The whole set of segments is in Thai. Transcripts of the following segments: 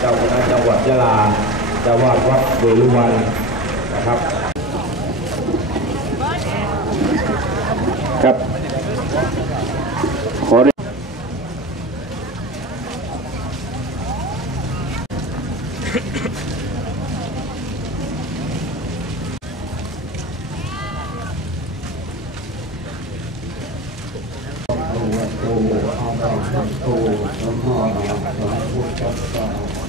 เจ้าคณะจังหวัดยะลาเจ้าวาดวัดเวรุวันนะครับครับขอเรียนโตอะระหะโตสัมมาสัมพุทธัสสะ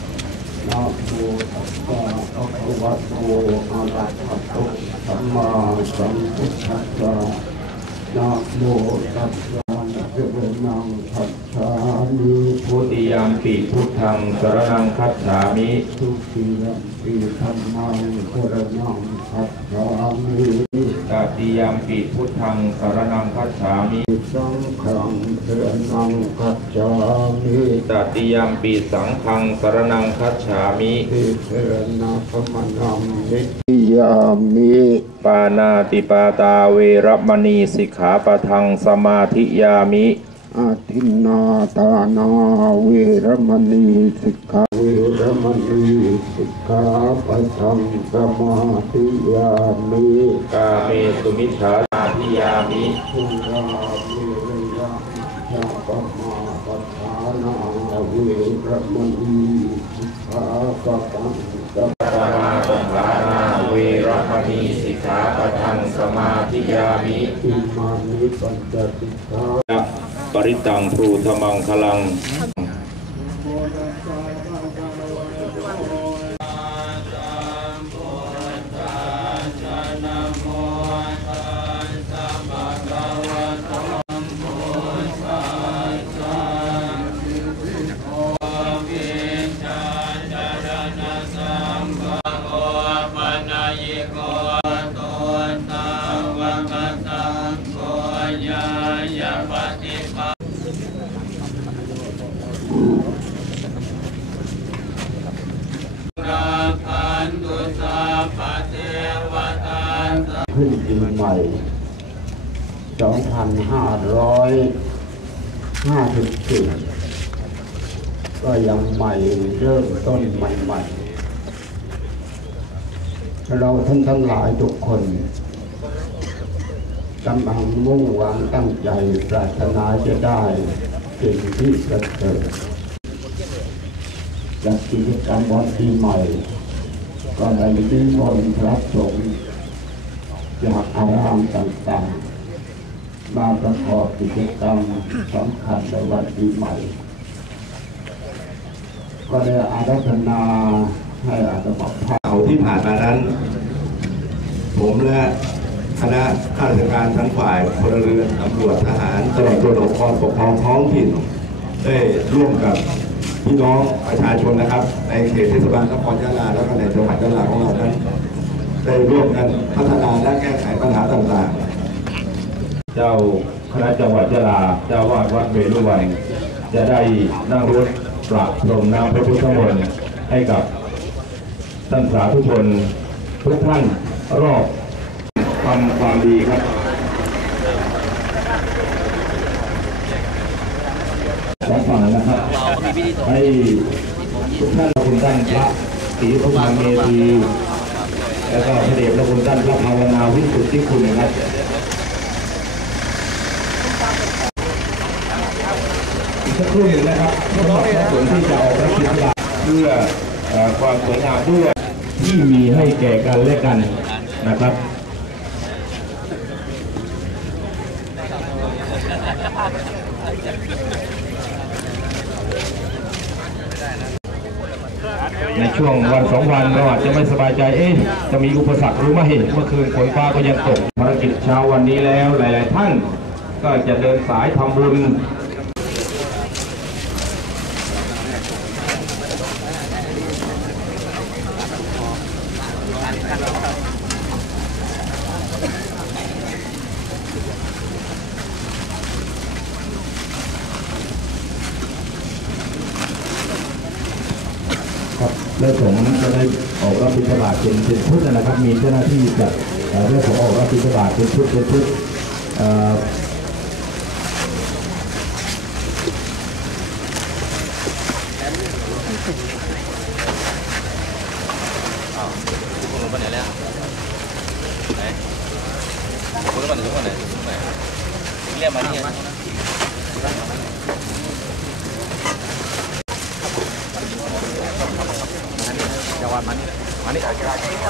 นะโมตัสสะภะคะวะโตอะระหะโตสัมมาสัมพุทธัสสะนะโมตัสสะนะเจริญนังคัจฉามิพุติยามปีพุทธังสรนังคัจฉามิทุติยมปีธรรมังสรณังคัจฉามิตติยามปิพุทธังสรนังคัจฉามิสังฆังสรณังคัจฉามิตติยามปิสังฆังสรนังคัจฉามิอิสรณะพมนังนิติยามิปานาติปาตาเวรมณีสิกขาปะทังสมาธิยามิอาทินนาตานาเวรมณีสิกขาเวรมณีสิกขาปะทังสมาธิยามิกาเมสุมิชฌาสมาธิยามิสุราเมรยะชาปมาปัฏฐานาเวรมณีสิกขาปะทังสมาสมาสงสานาเวรมณีสิกขาปะทังสมาธิยามิธิมานิปัญจสิกขาปริตังภูธมังคลัง ขึ้นปีใหม่ 2554 ก็ยังใหม่เริ่มต้นใหม่ๆ เราท่านทั้งหลายทุกคนกำลังมุ่งหวังตั้งใจปรารถนาจะได้สิ่งที่ประเสริฐ จากกิจกรรมวันปีใหม่ ก็ได้นิมนต์พระสงฆ์จากอารามต่างๆ มาประกอบกิจกรรมสำคัญในวันปีใหม่ ก็ได้อารัธนาให้อาตมาภาพเสาที่ผ่านมานั้น ผมและคณะข้าราชการทั้งฝ่ายพลเรือนตำรวจทหารตลอดจนองค์กรปกครองท้องถิ่น ได้ร่วมกับ พี่น้องประชาชนนะครับ ในเขตเทศบาลนครยะลาและก็ในจังหวัดยะลาของเรานั้นได้ร่วมกันพัฒนาและแก้ไขปัญหาต่างๆ เจ้าคณะจังหวัดยะลาเจ้าวาดวัดเวรุวันจะได้นั่งรถประพรมน้ำพระพุทธมนต์ให้กับท่านสาธุชนทุกท่านรอบทำความดีครับ รับฟังนะครับให้ทุกท่านคุณท่านพระศรีพระมาเมธีแล้วก็พระเดชพระคุณท่านพระภาวนาวิสุทธิคุณนะครับอีกสักครู่หนึ่งนะครับสำหรับพระสงฆ์ที่จะออกรับบิณฑบาเพื่อเอ่อความสวยงามด้วยที่มีให้แก่กันและกันนะครับ ในช่วงวันสองวันเราอาจจะไม่สบายใจเอ๊ะจะมีอุปสรรคหรือไม่เมื่อคืนฝนฟ้าก็ยังตกภารกิจเช้าวันนี้แล้วหลาย ๆ ท่านก็จะเดินสายทำบุญ และสงฆ์จะได้ออกรับบิณฑบาตเป็นเป็นพุทนะครับ มีเจ้าหน้าที่จะเรียกสงฆ์ออกรับบิณฑบาตเป็นพุทธเป็นพุทธเรียกมาเนี่ย เป็นอาชีพ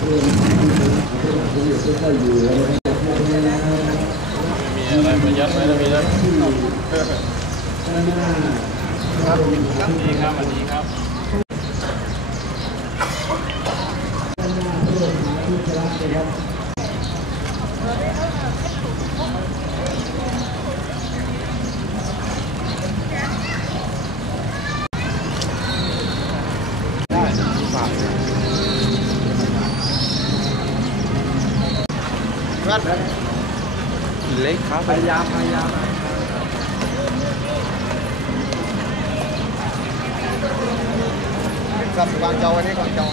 ผมอยู่ใกล้ๆอยู่นะครับมีอะไรมายัดไหมมีอะไรที่ด้านหน้าครับดีครับดีครับสวัสดีครับด้านหน้าเพื่อนหาที่รักนะครับ เล็กครับพยายามพยายามครับวางจอไว้นี่ก่อนจอ